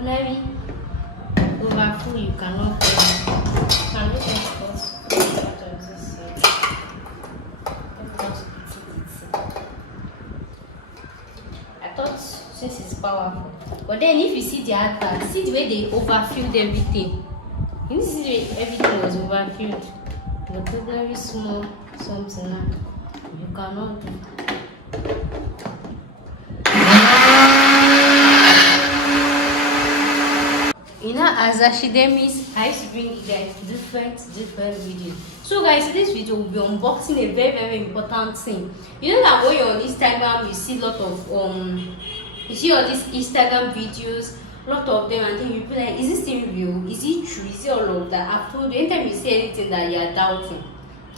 ordinary overfull, you cannot can we export out of this I thought since it's powerful, but then if you see the advert, see the way they overfilled everything. You see the way everything was overfilled. But a very small something now you cannot do. You know, as Ashidemis, I used to bring you guys different videos. So guys, this video will be unboxing a very important thing. You know that when you're on Instagram, you see a lot of you see all these Instagram videos, a lot of them, and then you be like, is this thing real? Is it true? Is it all of that? I've told you, anytime you see anything that you are doubting,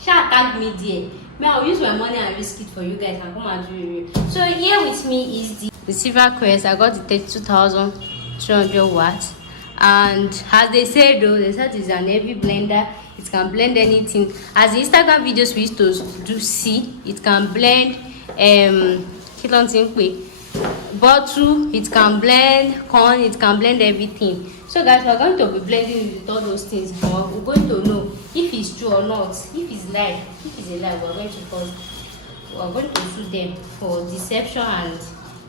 shall tag me there. I'll use my money and risk it for you guys and come and do it. So here with me is the silvercrest. I got the 32,200 watts. And as they said though, they said it's an heavy blender. It can blend anything. As the Instagram videos we used to do see, it can blend bottle, it can blend corn, it can blend everything. So guys, we're going to be blending with all those things, but we're going to know if it's true or not. If it's lie, if it's a lie, we're going to sue them for deception and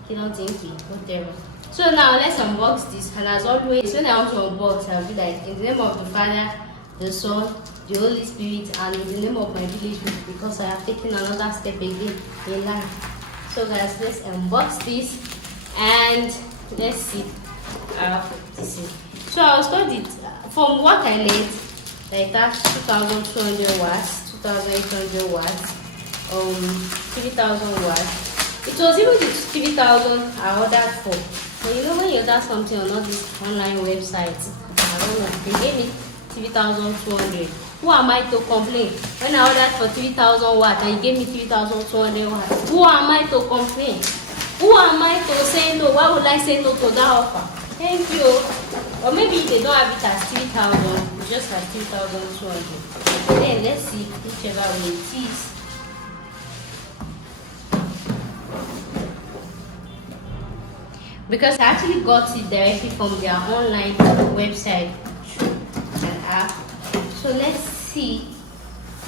whatever. So now let's unbox this, and as always, when I want to unbox, I'll be like, in the name of the Father, the Son, the Holy Spirit, and in the name of my village, because I have taken another step again in life. So guys, let's unbox this and let's see how this is. So I studied it from what I learned, like that 2,200 watts, 2,800 watts, 3,000 watts. It was even the 3,000 I ordered for. But you know when you order something on all these online websites, I don't know, they gave me 3,200. Who am I to complain? When I ordered for 3,000 watts and you gave me 3,200 watts, who am I to complain? Who am I to say no? Why would I say no to that offer? Thank you. Or maybe they don't have it as 3,000, it's just as 3,200. Then let's see whichever way it is. Because I actually got it directly from their online website through an app. So let's see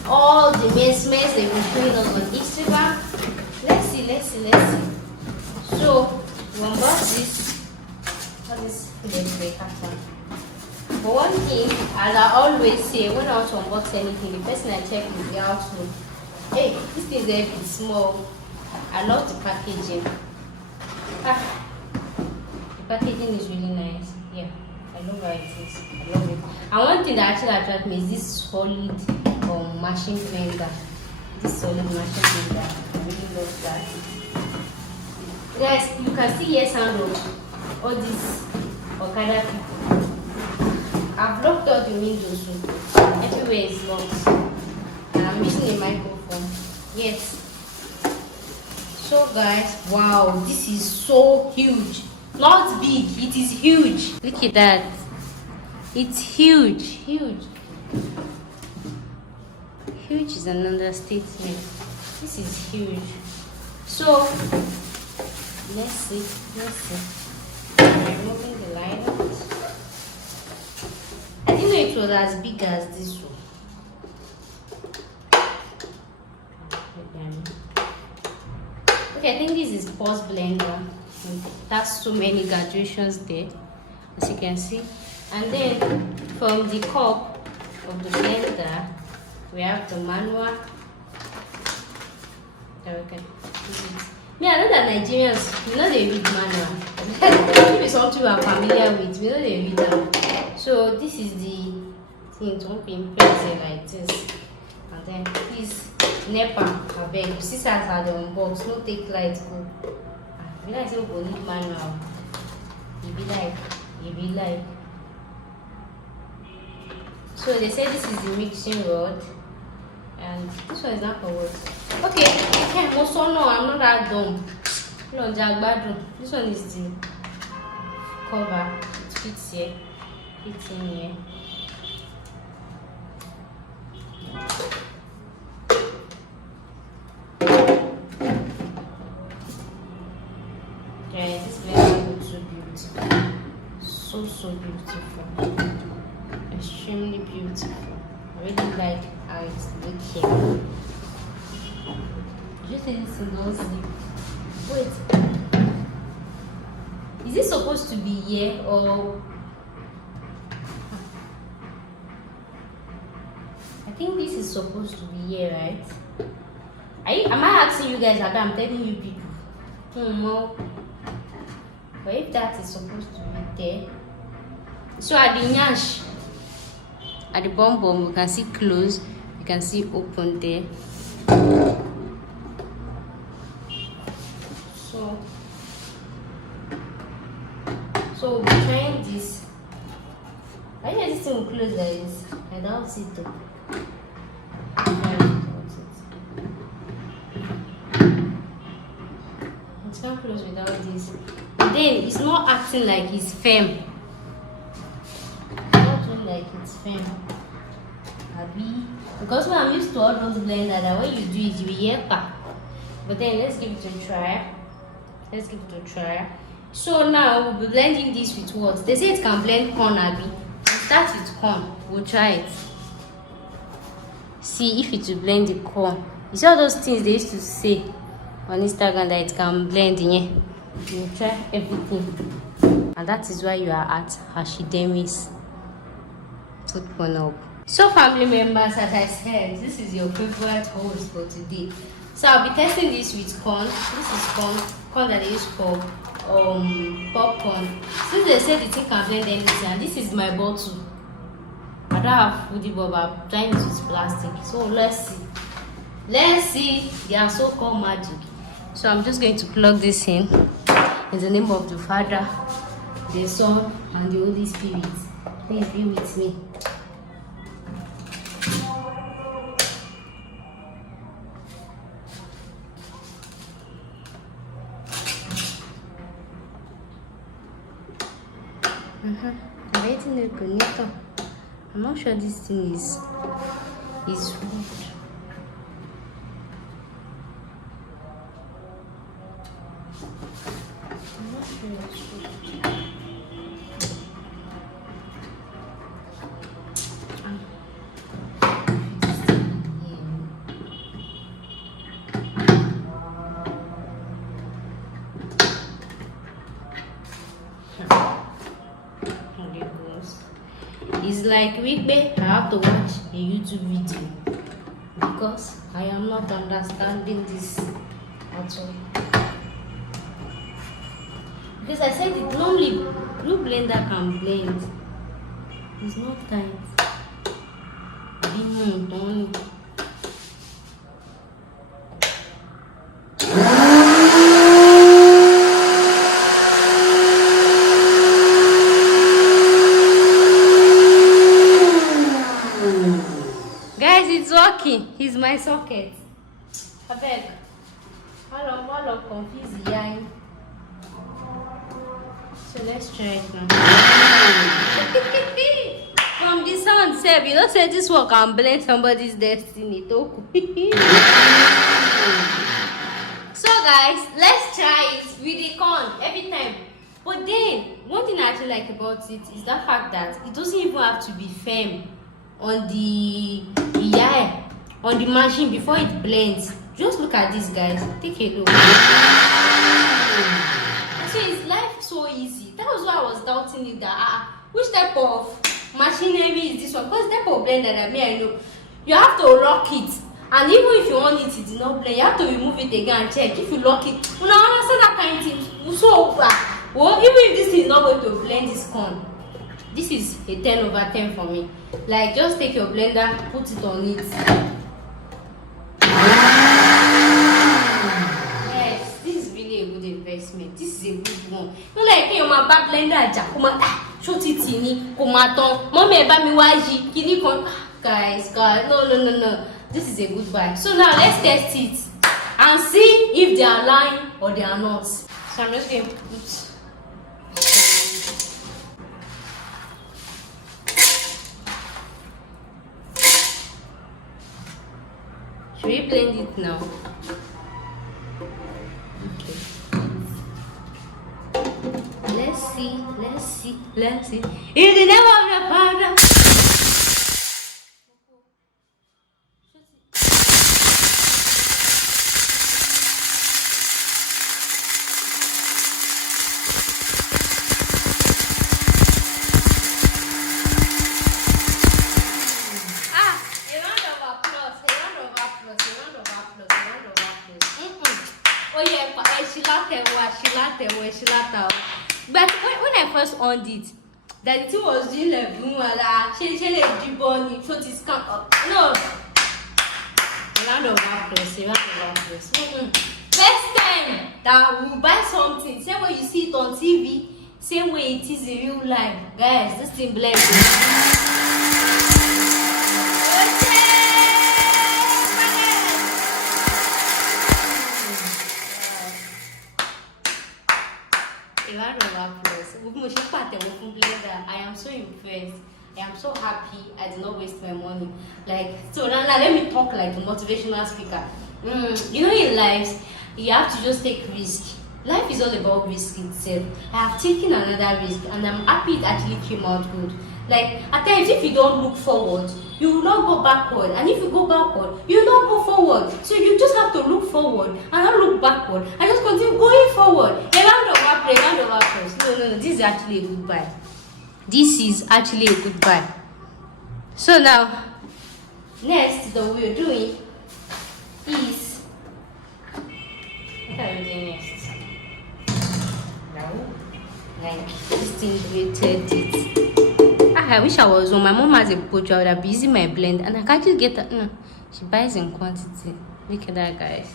all the mess they've been showing us on Instagram. Let's see. So we unbox this. What is the carton? But one thing, as I always say, when I want to unbox anything, the first thing I check is the outlook. Hey, this thing is very small. I love the packaging. Packaging is really nice. Yeah, I love how it is. I love it. And one thing that actually attracts me is this solid machine blender. This solid machine blender. I really love that. Guys, you can see here sound of all these Okada people. I've locked all the windows. So everywhere is locked. And I'm using a microphone. Yes. So guys, wow, this is so huge. Not big, it is huge. Look at that. It's huge. Huge is an understatement. This is huge. So let's see. Removing the line out. I didn't know it was as big as this one. Okay, I think this is pulse blender. That's so many graduations there, as you can see. And then from the cup of the blender, we have the manual that we can use it. Me, I know that Nigerians, you know they read manual. If it's something we are familiar with, we know they read them. So this is the thing to be imprinted like this. And then please, NEPA, I beg you, sisters are the unbox, no take light go. When I say we need manual, you be like. So they say this is the mixing rod, and this one is not for what? Okay, okay, also no, I'm not that dumb. No, this one is the cover. It fits here, fits in here. Guys, this blender looks so beautiful. so beautiful, extremely beautiful. I really like how it's looking. Do you think this is not sleep? Wait, is it supposed to be here or? I think this is supposed to be here, right? Am I asking you guys? I'm telling you people. No. But if that is supposed to be there, so at the nyash, at the bum, you can see close, you can see open there. So we'll be trying this. I know this thing will close like this. I doubt it though. It's not close without this. But then it's not acting like it's firm. It's not doing like it's firm. Because when I'm used to all those blenders that when you do it, you hear pa. But then let's give it a try. So now we'll be blending this with what? They say it can blend corn, Abby. We'll start with corn. We'll try it. See if it will blend the corn. You see all those things they used to say on Instagram that it can blend in here. We'll try everything. And that is why you are at Hashidemis. Put one up. So family members, as I said, this is your favorite host for today. So I'll be testing this with corn. This is corn that they use for popcorn. Since they said the thing can blend anything, and this is my bottle. I don't have foodie bob, I'm trying to use plastic. So let's see their so-called magic. So I'm just going to plug this in the name of the Father, the Son, and the Holy Spirit. Please be with me. I'm not sure this thing is wood. I'm not sure it's wood. It's like weekday I have to watch a YouTube video because I am not understanding this at all. Because I said it normally no blender can blend. It's not tight. He's my socket. I beg. How long confused the So let's try it now. From the sound, Seb, you don't say this one can blend somebody's destiny. So guys, let's try it with the corn every time. But then, one thing I actually like about it is the fact that it doesn't even have to be firm on the on the machine before it blends. Just look at this, guys. Take a look. So it's life so easy. That was why I was doubting it that which type of machinery is this one? Because the type of blender that I know, you have to lock it, and even if you want it did not blend, you have to remove it again and check if you lock it. You know, understand that kind of thing. So well, even if this is not going to blend this corn, this is a 10 over 10 for me. Like, just take your blender, put it on it. Yes, this is really a good investment. This is a good one. You like your bad blender, shoot it in, mommy, guys, no. This is a good buy. So now let's test it and see if they are lying or they are not. So I'm just going to put. Should we blend it now? Okay. Let's let's see. In the name of the Father. Oh yeah, but when I first on it, that the thing was doing like boom, she like debonning, so this come up. No, a round of applause. First time that we buy something, same way you see it on TV, same way it is in real life, guys. This thing bless. I am so impressed. I am so happy. I did not waste my money. Like, so now let me talk like a motivational speaker. You know, in life, you have to just take risk. Life is all about risk itself. I have taken another risk, and I'm happy it actually came out good. Like, at times, if you don't look forward, you will not go backward, and if you go backward, you will not go forward. So you just have to look forward and not look backward, and just continue going forward. A round of applause. No. This is actually a goodbye. This is actually a goodbye. So now, next that we are doing is what are we doing next? Now, like this thing related it. I wish I was on. My mom has a poacher. I would have been using my blend, and I can't just get that. No, she buys in quantity. Look at that, guys.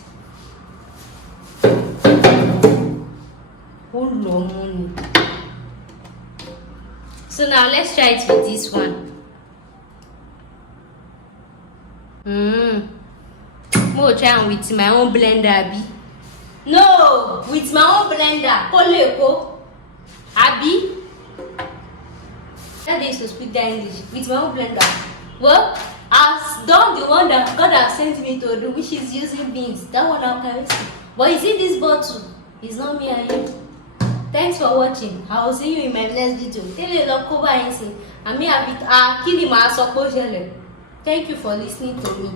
Oh, money. So now let's try it with this one. More try with my own blender, Abby. No, with my own blender. Poleko, Abby. That is to speak that English with my own blender. Well, I've done the one that God has sent me to do, which is using beans. That one I can see. But you see this bottle? It's not me and you. Thanks for watching. I will see you in my next video. Thank you for listening to me.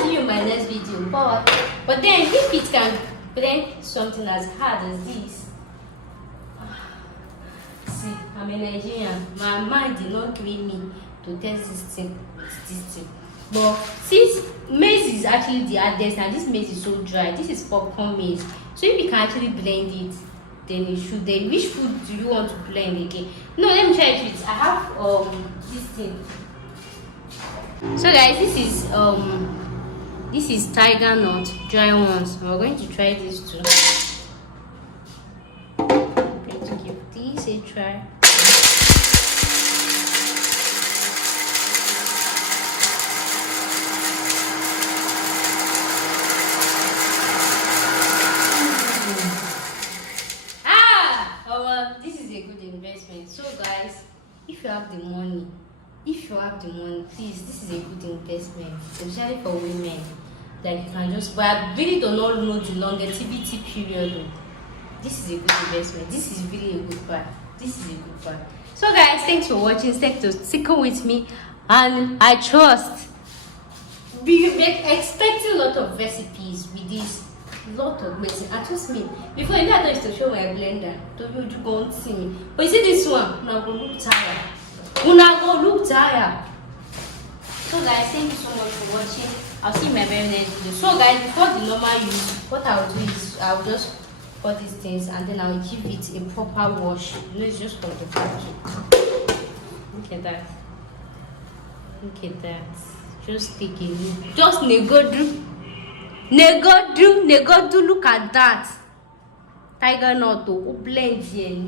See you in my next video. Bye. But then if it can blend something as hard as this. See, I'm a Nigerian. My mind did not give me to test this thing. But since maize is actually the hardest, and this maize is so dry, this is popcorn maize. So if you can actually blend it, then you should. Then which food do you want to blend again? No, let me try it with. I have this thing. So guys, this is tiger nut, dry ones. We're going to try this too. I'm going to give this a try. This is a good investment. So guys, if you have the money, please, this is a good investment, especially for women. Like you can just, but I really do not know the longevity period. This is a good investment. This is really a good part. So guys, thanks for watching. Thanks for sticking with me, and I trust be expecting a lot of recipes with this. Lot of medicine. I just mean before you know I used to show my blender to you go and see me. But you see this one, now go look tired. So guys, thank you so much for watching. I'll see you in my very next video. So guys, before the normal use, what I'll do is I'll just put these things and then I'll give it a proper wash. You know, it's just for the packaging. Look at that. Just take a look. Just Negodu, look at that. Tiger nut to blend here.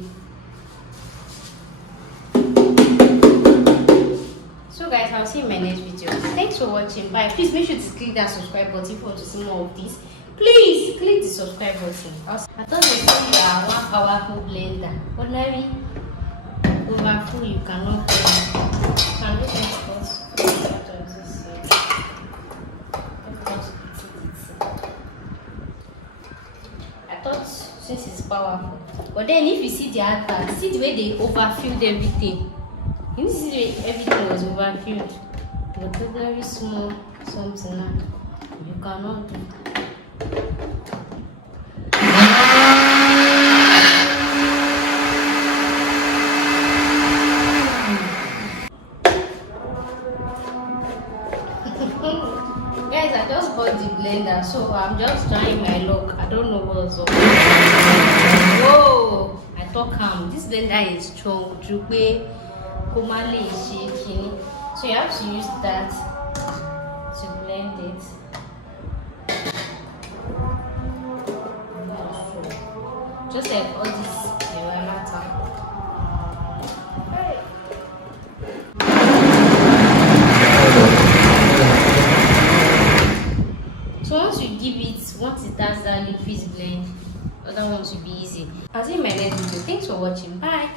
So guys, I'll see you in my next video. Thanks for watching. Bye. Please make sure to click that subscribe button if you want to see more of this. Please click the subscribe button. I thought they said you are one powerful blender. But maybe overfull you cannot blend. Can you take us? I thought since it's powerful. But then if you see the advert, see the way they overfilled everything. You see the way everything was overfilled. But a very small something now. You cannot do. Guys, I just bought the blender, so I'm just trying my luck. I don't know what's up. Whoa! I thought calm. This blender is strong. Kumali is shaking. So you have to use that to blend it. Just like all this matter. So once it has that liquid blend, other ones will be easy. I'll see you in my next video. Thanks for watching. Bye.